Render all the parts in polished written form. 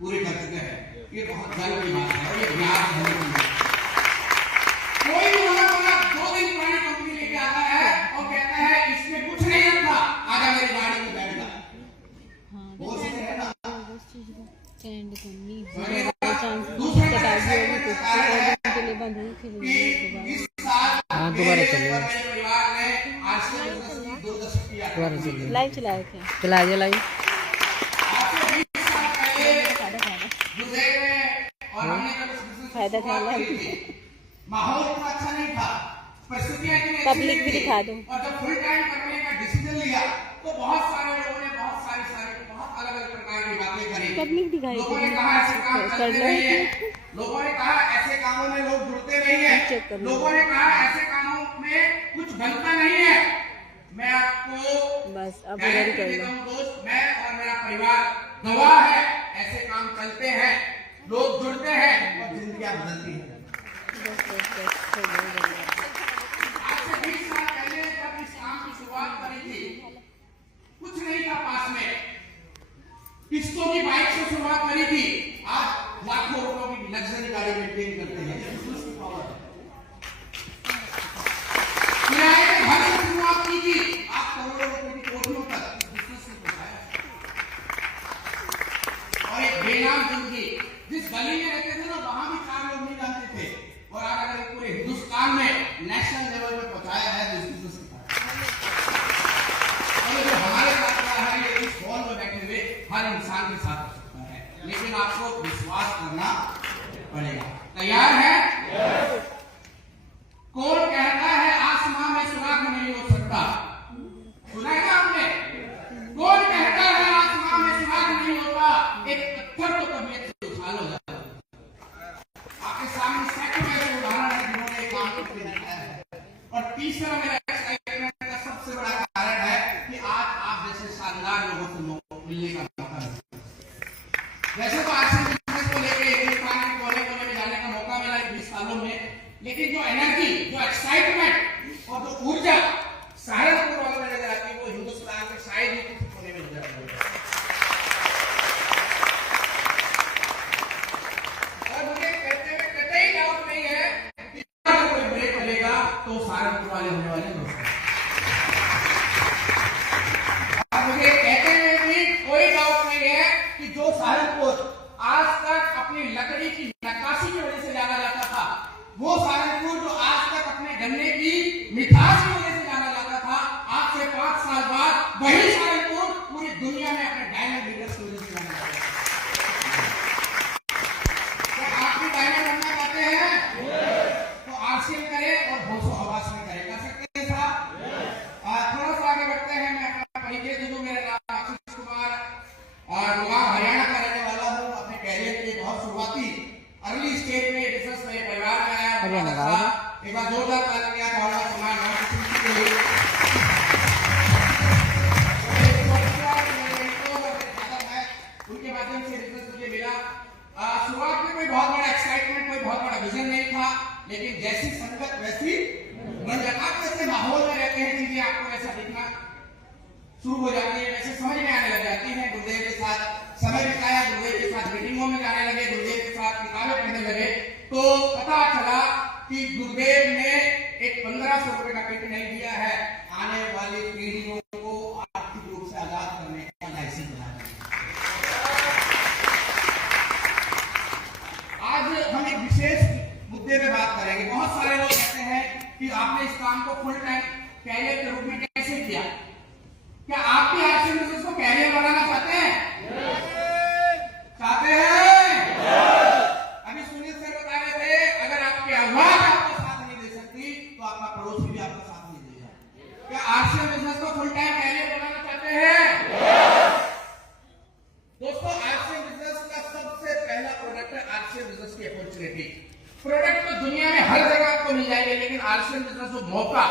पूरे कर चुके हैं। ये बहुत गर्व की बात है और ये ज्ञान होने की बात है। कोई भी वाला 2 दिन पुरानी कंपनी लेके आता है और कहता है इसमें कुछ नहीं रखा, आजा मेरी गाड़ी में बैठ जा। वो चीज है ना, चैंड करनी दूसरे का सेगमेंट में आ रहा है कि इस साल दोबारा चलिए, परिवार ने आरसीए बिजनेस की दूरदर्शी किया, दोबारा चलिए, लाइव चलाए थे, चलाइए लाइव। आपसे 20 साल पहले गुजरे में और हमने जब इस बिजनेस फायदा की शुरुआत की थी, माहौल इतना अच्छा नहीं था, परिस्थितियां इतनी अच्छी पब्लिक भी नहीं थी। दिखा दो। और जब फुल टाइम करने का डिसीजन लिया तो बहुत सारे लोगों ने बहुत अलग अलग प्रकार की बातें करी। पब्लिक दिखाई लोगों ने कहा ऐसे काम चलते नहीं है, लोगों ने कहा ऐसे कामों में लोग जुड़ते नहीं है, लोगों ने कहा ऐसे कामों में कुछ बनता नहीं है। मैं आपको बस अब गारंटी देता हूं दोस्त, मैं और मेरा परिवार गवाह है, ऐसे काम चलते हैं, लोग जुड़ते हैं और जिंदगियां बदलती हैं। आज से 20 साल पहले जब इस काम की शुरुआत करी थी, कुछ नहीं था पास में, किस्तों की बाइक से शुरुआत करी थी, आज लाखों रुपयों की लग्जरी गाड़ी मेंटेन करते हैं। ये बिजनेस की पावर है। किराए के घर से शुरुआत की थी, आज करोड़ों रुपए की कोठियों तक बिजनेस से पहुंचाया। और एक बेनाम जिंदगी, जिस गली में रहते थे ना वहां भी 4 लोग नहीं जानते थे, और आज अगर पूरे हिंदुस्तान में नेशनल लेवल पे पहुंचाया है तो इस बिजनेस के और जो हमारे साथ हुआ है ये इस हॉल में बैठे हुए हर इंसान के साथ हो सकता है, लेकिन आपको विश्वास करना पड़ेगा। तैयार है? कौन कहता है आसमान में सुराख नहीं हो सकता? सुना है ना आपने? कौन कहता है आसमान में सुराख नहीं होता? एक पत्थर तो तबीयत से उछाल हो जाता है। आपके सामने सैकड़ों ऐसे उदाहरण है जिन्होंने काम करके दिखाया है। और तीसरा मेरा एक्साइटमेंट का सबसे बड़ा कारण है कि आज आप जैसे शानदार लोगों से मिलने का मौका मिला। वैसे तो आरसीए बिजनेस को लेकर हिंदुस्तान के कोने कोने में जाने का मौका मिला 20 सालों में, लेकिन जो एनर्जी, जो एक्साइटमेंट और जो ऊर्जा सहारनपुर वालों में नजर आती है वो हिंदुस्तान के शायद ही कुछ कोने में नजर आती है। और मुझे कहते हुए कतई डाउट नहीं है कि अगर कोई ब्रेक करेगा तो सहारनपुर वाले होने वाले दोस्त। और मुझे कहते हुए भी कोई डाउट नहीं है कि जो सहारनपुर आज तक अपनी लकड़ी की नक्काशी की वजह से जाना जाता था, वो सहारनपुर जो आज तक अपने गन्ने की मिठास की वजह से जाना जाता था, आज से 5 साल बाद वही सहारनपुर पूरी दुनिया में अपने डायमंड लीडर्स की वजह से जाना जाता है। तो आप भी डायमंड बनना चाहते हैं तो आरसीएम करें और 200 आवास में करें। कर सकते हैं साहब? थोड़ा सा आगे बढ़ते हैं, मैं अपना परिचय दे दूं। मेरा नाम आशीष कुमार और मैं हरियाणा का रहने वाला हूँ। अपने कैरियर के बहुत शुरुआती अर्ली स्टेज में बिजनेस में परिवार में आया। एक बार जोरदार तालियां भावना समाज के लिए। उनके माध्यम से बिजनेस मुझे मिला। शुरुआत में कोई बहुत बड़ा एक्साइटमेंट, कोई बहुत बड़ा विजन नहीं था, लेकिन जैसी संगत वैसी मंजर। आप जैसे माहौल में रहते हैं, चीजें आपको ऐसा दिखना शुरू हो जाती है, वैसे समझ में आने लग जाती है। गुरुदेव के साथ समय बिताया, गुरुदेव के साथ मीटिंगों में जाने लगे, गुरुदेव के साथ किताबें पढ़ने लगे, तो पता चला कि गुरुदेव ने एक 1500 रुपए का किट नहीं दिया है, आने वाली पीढ़ियों को आर्थिक रूप से आजाद करने का लाइसेंस बना दिया। आज हम एक विशेष मुद्दे पे बात करेंगे। बहुत सारे लोग कहते हैं कि आपने इस काम को फुल टाइम कैरियर के रूप में कैसे किया? क्या आप भी आरसीए बिजनेस को कैरियर बनाना चाहते हैं? चाहते हैं? अभी सुनील सर बता रहे थे, अगर आपकी आवाज आपको साथ नहीं दे सकती तो आपका पड़ोसी भी आपका साथ नहीं देगा। क्या आरसीए बिजनेस को फुल टाइम कैरियर बनाना चाहते हैं? दोस्तों, आरसीए बिजनेस का सबसे पहला प्रोडक्ट है आरसीए बिजनेस की अपॉर्चुनिटी। प्रोडक्ट तो दुनिया में हर जगह आपको मिल जाएंगे, लेकिन आरसीए बिजनेस जो मौका,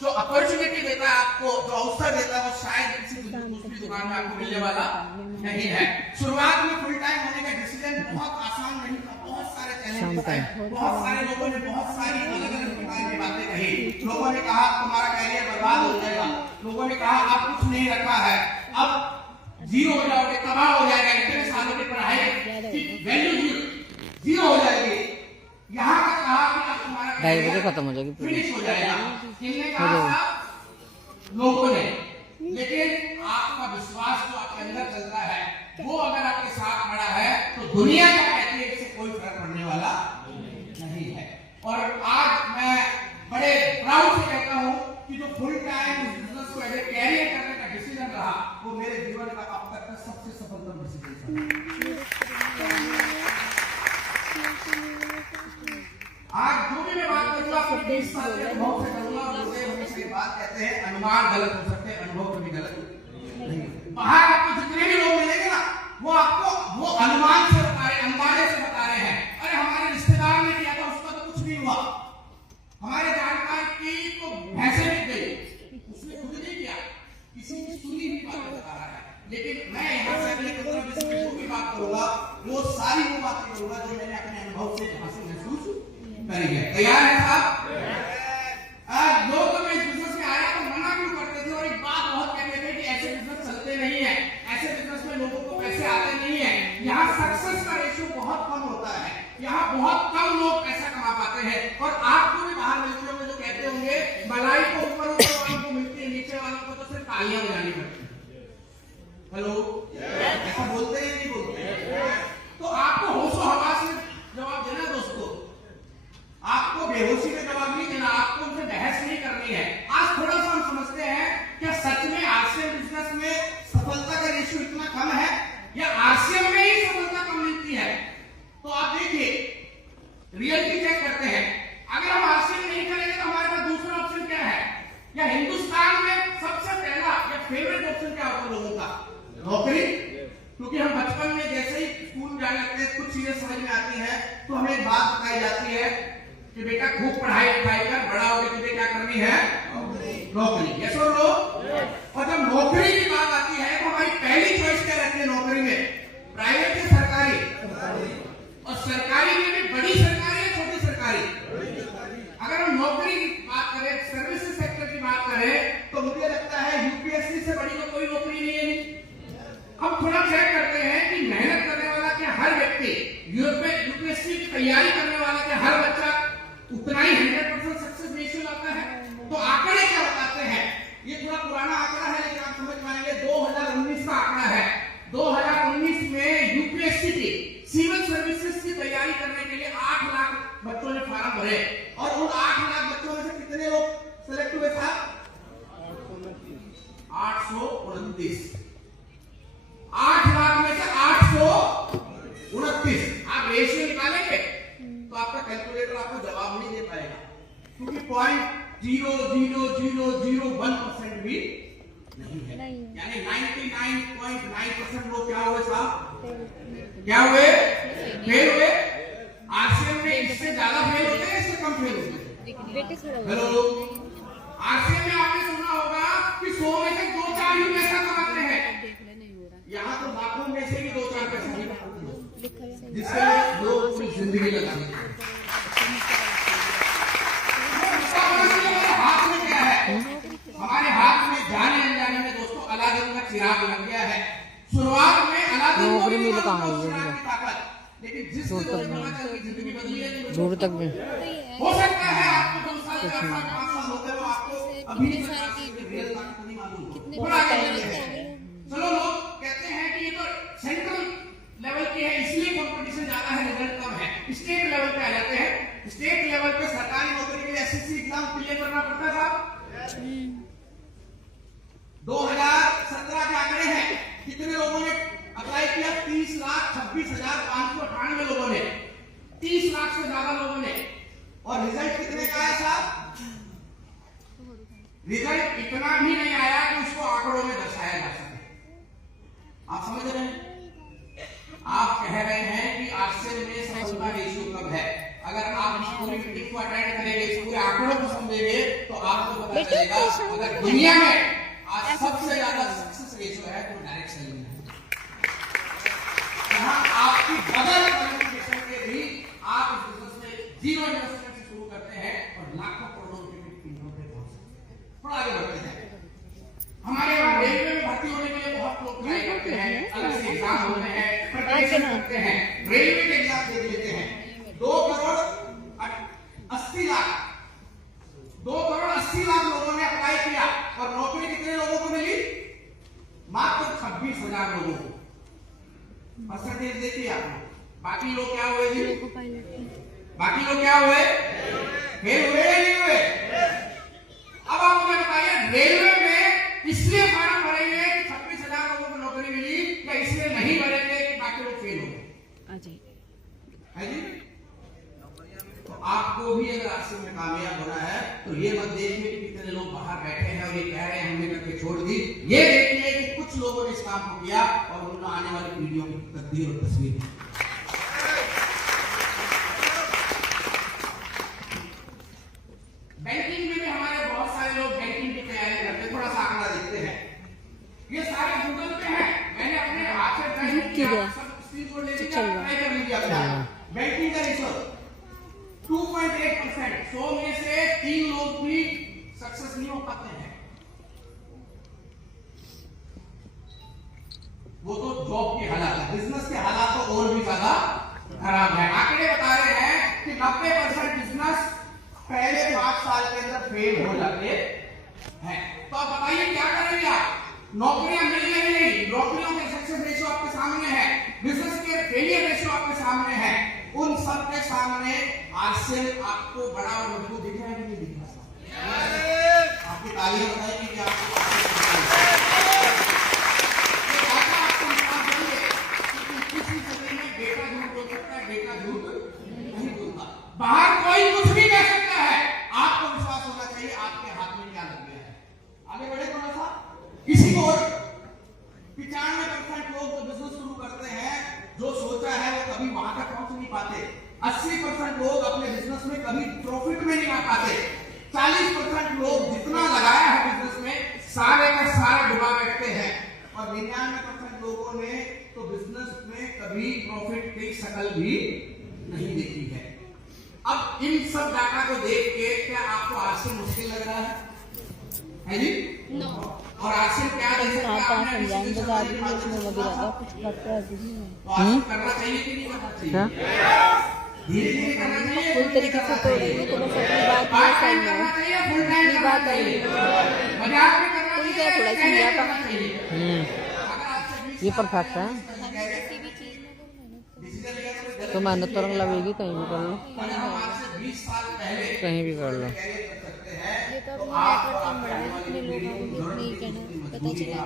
जो अपॉर्चुनिटी देता है आपको, जो अवसर देता है, वो शायद किसी दूसरी दुकान में आपको मिलने वाला नहीं है। शुरुआत में फुल टाइम होने का डिसीजन बहुत आसान नहीं था, बहुत सारे चैलेंजेस थे, बहुत सारे लोगों ने बहुत सारी अलग अलग प्रकार की बातें कही। लोगों ने कहा तुम्हारा कैरियर बर्बाद हो जाएगा, लोगों ने कहा आप कुछ नहीं रखा है, अब जीरो हो जाओगे, तबाह हो जाएगा, इतने सालों की पढ़ाई कि वैल्यू जीरो हो जाएगी, यहाँ तक कहा कि अब तुम्हारा 2:30 बजे खत्म हो जाएगी। फिनिश हो जाएगा। किसने कहा था? लोगों ने। लेकिन आपका विश्वास जो आपके अंदर चलता है वो अगर आपके साथ खड़ा है तो दुनिया क्या कहती है इससे कोई फर्क पड़ने वाला नहीं है। और आज मैं बड़े प्राउड से कहता हूं कि जो फुल टाइम इस बिजनेस को एज ए कैरियर करने का डिसीजन रहा वो मेरे जीवन का अब तक का सबसे सफलतम डिसीजन था। आज जो भी मैं बात करूंगा अपने 20 साल के अनुभव से करूंगा और मुझे हमेशा ये बात कहते हैं अनुमान गलत हो सकते हैं, अनुभव कभी गलत नहीं। बाहर आपको जितने भी लोग मिलेंगे ना वो आपको वो अनुमान से बता रहे, अंदाजे से बता रहे हैं, अरे हमारे रिश्तेदार ने किया था उसका तो कुछ नहीं हुआ, हमारे जानकार की तो भैंसे बिक गई, उसने खुद नहीं किया, किसी की सुनी हुई बात बता रहा है। लेकिन मैं यहाँ से अगले 15 मिनट में जो भी बात करूंगा वो सारी वो बातें करूंगा जो मैंने अपने अनुभव से यहाँ से महसूस करी है। तैयार है साहब? लोग तो मैं इस बिजनेस में आया तो मना क्यों करते थे और एक बात बहुत कहते थे कि ऐसे बिजनेस चलते नहीं है, ऐसे बिजनेस में लोगों को पैसे आते नहीं है, यहाँ सक्सेस का रेशियो बहुत कम होता है, यहाँ बहुत कम लोग पैसा कमा पाते हैं। और आपको भी बाहर मिलते होंगे जो कहते होंगे मलाई को ऊपर वालों को मिलती है, नीचे वालों को तो सिर्फ तालियां बजानी पड़ती है। हेलो, ऐसा बोलते हैं नहीं बोलते? तो आपको होशो हवास में जवाब देना दोस्तों, आपको बेहोशी में जवाब नहीं देना, आपको उनसे बहस नहीं करनी है। आज थोड़ा सा हम समझते हैं क्या सच में आरसीएम बिजनेस में सफलता का रेशियो इतना कम है या आरसीएम में ही सफलता कम मिलती है? तो आप देखिए, रियलिटी चेक करते हैं। अगर हम आरसीएम नहीं करेंगे तो हमारे पास दूसरा ऑप्शन क्या है? या हिंदुस्तान में सबसे पहला या फेवरेट ऑप्शन क्या होता है लोगों का? नौकरी। क्योंकि हम बचपन में जैसे ही स्कूल जाने लगते हैं कुछ चीजें समझ में आती हैं तो हमें एक बात बताई जाती है कि बेटा खूब पढ़ाई लिखाई कर, बड़ा होकर तुझे क्या करनी है? नौकरी। यस और नो? और जब नौकरी की बात आती है तो हमारी पहली चॉइस क्या रहती है नौकरी में? प्राइवेट या सरकारी? और सरकारी में भी बड़ी सरकारी या छोटी सरकारी? अगर हम नौकरी की बात करें, सर्विसेज सेक्टर की बात करें तो मुझे लगता है यूपीएससी से बड़ी तो कोई नौकरी नहीं है। हम थोड़ा चेक करते हैं कि मेहनत करने वाला क्या हर व्यक्ति, यूपीएससी की तैयारी करने वाला क्या हर बच्चा उतना ही 100% सक्सेस रेशियो लाता है? तो आंकड़े क्या बताते हैं? ये थोड़ा पुराना आंकड़ा है लेकिन आप समझ पाएंगे, 2019 का आंकड़ा है। 2019 में यूपीएससी की सिविल सर्विसेज की तैयारी करने के लिए 8 लाख बच्चों ने फॉर्म भरे और उन 8 लाख बच्चों में से कितने लोग सिलेक्ट हुए था? 829। 8 लाख में से 829। आप रेशियो निकालेंगे तो आपका कैलकुलेटर आपको जवाब नहीं दे पाएगा, क्योंकि 0.00001% भी नहीं है। यानी 99.9% लोग क्या हुए साहब? क्या हुए? फेल हुए। आरसीएम में इससे ज्यादा फेल होते हैं, इससे कम फेल होते हैं? हेलो, आरसीएम में आपने सुना होगा कि 100 में से 2-4 ही पैसा कमाते हैं। यहाँ तो लाखों में से भी 2-4 पैसा नहीं कमाते, जिससे लोग अपनी जिंदगी लगा देते हैं। हाथ में क्या है? हमारे हाथ में जाने अनजाने में दोस्तों अलादीन का चिराग लग गया है। शुरुआत में अलादीन को भी मालूम था चिराग की ताकत, लेकिन जिस दिन जिंदगी बदली है दूर तक भी हो सकता है आपको 2 साल 4 साल 5 साल होते हो, आपको अभी रियल ताकत नहीं मालूम। चलो लोग कहते हैं कि ये तो सेंट्रल लेवल की है इसलिए कंपटीशन ज्यादा है, रिजल्ट कम है। स्टेट लेवल पे आ जाते हैं। स्टेट लेवल पे सरकारी नौकरी के लिए एसएससी एग्जाम क्लियर करना पड़ता था। 2017 के आंकड़े हैं, कितने लोगों ने अप्लाई किया? 30,26,598 लोगों ने, 30 लाख से ज्यादा लोगों ने। और रिजल्ट कितने का आया साहब? रिजल्ट इतना भी नहीं आया कि उसको आंकड़ों में दर्शाया जा सके। आप समझ रहे हैं? आप कह रहे हैं कि आरसीएम में सफलता रेशियो कम है। अगर आप इस पूरी मीटिंग को अटेंड करेंगे, इस पूरे आंकड़ों को समझेंगे तो आपको पता चलेगा अगर दुनिया में आज सबसे ज्यादा सक्सेस रेशियो है तो डायरेक्ट सेलिंग है। जहां आपकी बगल क्वालिफिकेशन के भी आप इस बिजनेस में 0 इन्वेस्टमेंट से शुरू करते हैं और लाखों करोड़ों रुपए की इनकम पे पहुंच सकते हैं। थोड़ा आगे बढ़ते हैं। हमारे यहाँ रेलवे में भर्ती होने के लिए बहुत लोग ट्राई करते हैं, अलग से एग्जाम होते हैं, प्रिपरेशन करते हैं। 80 लाख लोगों ने अप्लाई किया और नौकरी कितने लोगों को मिली? मात्र 26,000 लोगों को। परसेंटेज देखिए आप लोग। बाकी लोग क्या हुए जी? बाकी लोग क्या हुए? फेल हुए या नहीं हुए? अब आप मुझे बताइए, रेलवे में इसलिए फॉर्म भरेंगे कि 26,000 लोगों को नौकरी मिली, या इसलिए नहीं भरेंगे कि बाकी लोग फेल हो गए? है जी? तो आपको भी अगर आरक्षण में कामयाब होना है तो ये मत देखिए कि कितने लोग बाहर बैठे हैं और ये कह रहे हैं हमने करके छोड़ दी। ये देखिए कि कुछ लोगों ने इस काम को किया और उन्होंने आने वाली पीढ़ियों की तकदीर और तस्वीर। बैंकिंग में भी हमारे बहुत सारे लोग बैंकिंग की तैयारी करते हैं। थोड़ा सा आंकड़ा देखते हैं, ये सारे गूगल पे है, मैंने अपने हाथ से टाइप किया, सब स्क्रीनशॉट ले लीजिए, ट्राई कर लीजिए अपना। बैंकिंग का रिजल्ट 2.8%, 100 में से 3 लोग भी सक्सेस नहीं हो पाते हैं। वो तो जॉब के हालात है, बिजनेस के हालात तो और भी ज्यादा खराब है। आंकड़े बता रहे हैं कि 90% बिजनेस पहले 5 साल के अंदर फेल हो जाते हैं। तो आप बताइए क्या करेंगे आप? नौकरियां मिलने ही नहीं, नौकरियों के सक्सेस रेशियो आपके सामने है, बिजनेस के फेलियर रेशियो आपके सामने है। उन सब के सामने आरसेल आपको बड़ा और मजबूत दिख रहा है कि नहीं दिख रहा? आपकी तालियां बताएंगे कि आपको किसी जगह में बेटा झूठ बोल सकता है, बेटा झूठ नहीं बोलता। बाहर कोई कुछ भी कह सकता है, आपको विश्वास होना चाहिए आपके हाथ में क्या लग गया है। आगे बढ़े थोड़ा सा। इसी को 95% लोग जो बिजनेस शुरू करते हैं, जो सोचा है वो कभी वहां तक पहुंच नहीं पाते। 80% लोग अपने बिजनेस में कभी प्रॉफिट में नहीं आ पाते। 40% लोग जितना लगाया है बिजनेस में सारे का सारा डुबा बैठते हैं और 99% लोगों ने तो बिजनेस में कभी प्रॉफिट की शक्ल भी नहीं देखी है। अब इन सब डाटा को देख के क्या आपको आरसेल मुश्किल लग रहा है जी? नो। और आरसेल क्या दे सकता है? आपने करना चाहिए कि नहीं करना चाहिए? धीरे धीरे करना चाहिए, फुल तरीके से तोड़ेंगे तो बस अपनी बात पार्ट टाइम करना चाहिए, फुल टाइम करना चाहिए, मजाक में करना चाहिए, थोड़ा सा लिया करना चाहिए। ये परफेक्ट है तो मेहनत तो रंग लगेगी, कहीं भी कर लो, कहीं भी कर लो। ये तो अपना नेटवर्क कम बढ़ा है, जितने लोग होंगे उतने ही कहना पता चलेगा,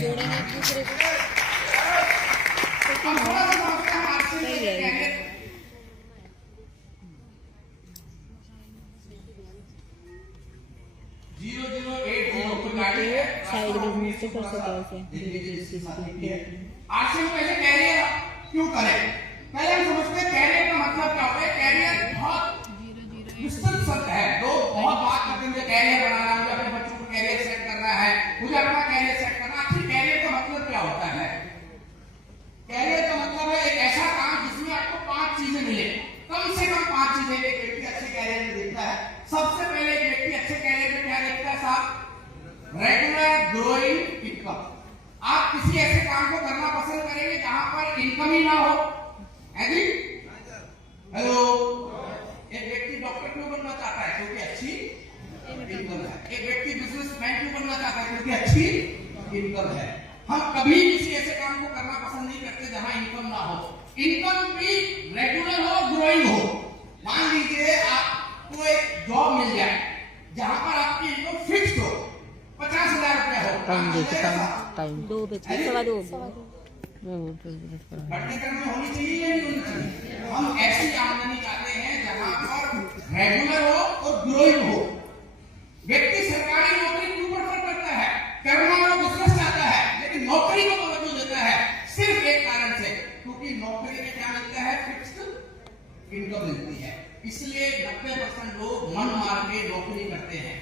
जोड़ेंगे एक दूसरे को सही रहेगा। साइड बिजनेस से कर सकते हैं। आरसेल को ऐसे कैरियर क्यों करें? पहले हम समझते हैं कैरियर का मतलब क्या होता है। कैरियर बहुत विस्तृत शब्द है, लोग बहुत बात करते हैं कैरियर बनाना, मुझे अपने बच्चों को कैरियर सेट करना है, मुझे अपना कैरियर सेट करना। आखिर कैरियर का मतलब क्या होता है? कैरियर का मतलब है एक ऐसा काम जिसमें आपको 5 चीजें मिले, कम से कम 5 चीजें एक व्यक्ति अच्छे कैरियर में देखता है। सबसे पहले एक व्यक्ति अच्छे कैरियर में क्या देखता है साहब? Regular growing income. आप किसी ऐसे काम को करना पसंद करेंगे जहां पर इनकम ही ना हो, है जी? हेलो, एक व्यक्ति डॉक्टर क्यों बनना चाहता है? क्योंकि अच्छी इनकम है। एक व्यक्ति बिजनेसमैन क्यों बनना चाहता है? क्योंकि अच्छी इनकम है। हम कभी किसी ऐसे काम को करना पसंद नहीं करते जहां इनकम ना हो। इनकम भी रेगुलर हो, ग्रोइंग हो। मान लीजिए आपको एक जॉब मिल जाए जहां पर आपकी इनकम फिक्स हो, 50,000 रुपया हो। टाइम 2 बजे 2:15 बढ़ती क्रम में होनी चाहिए या नहीं होनी चाहिए? हम ऐसी आमदनी चाहते हैं जहां पर रेगुलर हो और ग्रोइंग हो। व्यक्ति सरकारी नौकरी क्यों प्रेफर करता है? करना वो बिजनेस चाहता है, लेकिन नौकरी को तवज्जो देता है सिर्फ एक कारण से, क्योंकि नौकरी में क्या मिलता है? फिक्स्ड इनकम मिलती है। इसलिए 90% लोग मन मार के नौकरी करते हैं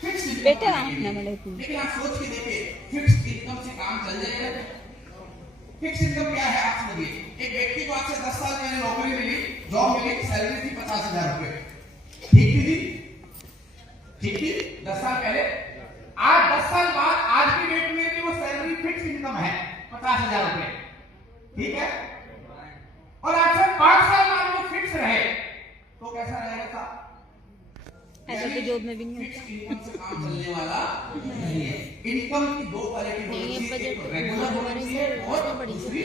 फिक्स्ड बेटा इनकम। लेकिन आप सोच के देखिए, फिक्स्ड इनकम से काम चल जाएगा? फिक्स इनकम क्या है आप समझिए। एक व्यक्ति को आज से 10 साल पहले नौकरी मिली, जॉब मिली, सैलरी थी 50,000 रुपए, ठीक थी जी? ठीक थी 10 साल पहले। आज 10 साल बाद आज की डेट में भी वो सैलरी फिक्स इनकम है 50,000 रुपए, ठीक है? और आज से 5 साल बाद वो फिक्स रहे तो कैसा रहेगा साहब? ऐसा तो जॉब में भी नहीं होता। इनकम से काम चलने वाला नहीं है। इनकम की दो क्वालिटी होती है, एक रेगुलर होती है और दूसरी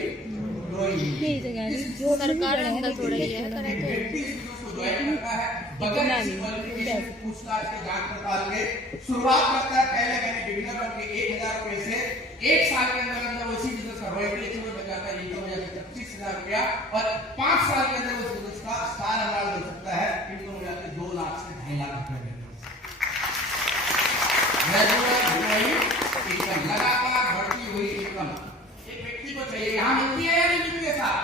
ग्रोइंग। यही तो कह रही जो सरकार ने थोड़ा ही है करे तो व्यक्ति इस बिजनेस को ज्वाइन करता है बगैर किसी क्वालिफिकेशन के, पूछताछ के, जांच पड़ताल के शुरुआत करता है। पहले मैंने बिगिनर बन के 1000 रुपए से 1 साल के अंदर अंदर उसी बिजनेस का रॉयल्टी अचीवर बन जाता है, इनकम हो जाती है 25,000 रुपया, और 5 साल के अंदर उस बिजनेस का स्टार अवार्ड मिल सकता है, इनकम हो जाती है 2 लाख से 2.5 लाख रुपए। रेगुलर ग्रोइंग इनकम, लगातार बढ़ती हुई इनकम एक व्यक्ति को चाहिए। यहाँ मिलती है या नहीं मिलती है साहब?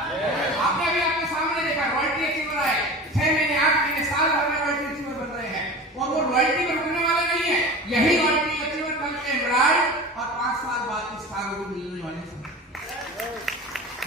आपने अभी आपके सामने देखा रॉयल्टी अचीवर आए, 6 महीने 8 महीने साल भर में रॉयल्टी अचीवर बन रहे हैं, और वो रॉयल्टी पर रुकने वाले नहीं है। यही रॉयल्टी अचीवर कल के एम्प्लॉय और 5 साल बाद की स्टार को मिलने वाले हैं।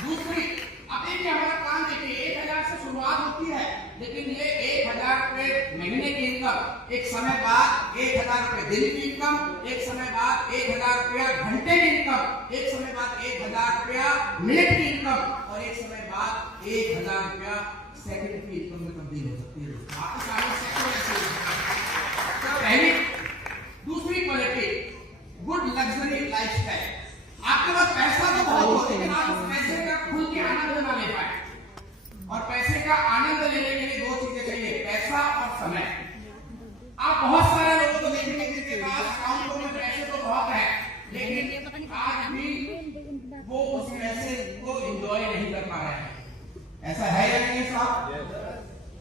दूसरी, अब ये हमारा काम देखिए, 1000 से शुरुआत होती है, लेकिन ये 1000 रुपए महीने की इनकम, एक समय बाद 1000 रुपए दिन की इनकम, एक समय बाद 1000 रुपया घंटे की इनकम, एक समय बाद 1000 रुपया मिनट की इनकम, और एक समय बाद 1000 रुपया सेकंड की इनकम में तब्दील हो सकती है। आपके सामने पहली। दूसरी क्वालिटी, गुड लग्जरी लाइफस्टाइल। आपके पास पैसा तो बहुत हो, लेकिन आप उस पैसे का खुल के आनंद ना ले पाए। और पैसे का आनंद लेने के लिए 2 चीजें चाहिए, पैसा और समय। आप बहुत सारे लोगों को देखेंगे जिनके पास अकाउंटों में पैसे तो बहुत है, लेकिन आज भी वो उस पैसे को एंजॉय नहीं कर पा रहे हैं। ऐसा है या नहीं साहब?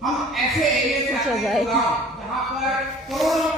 हम ऐसे एरिया से आते हैं जहां पर करोड़ों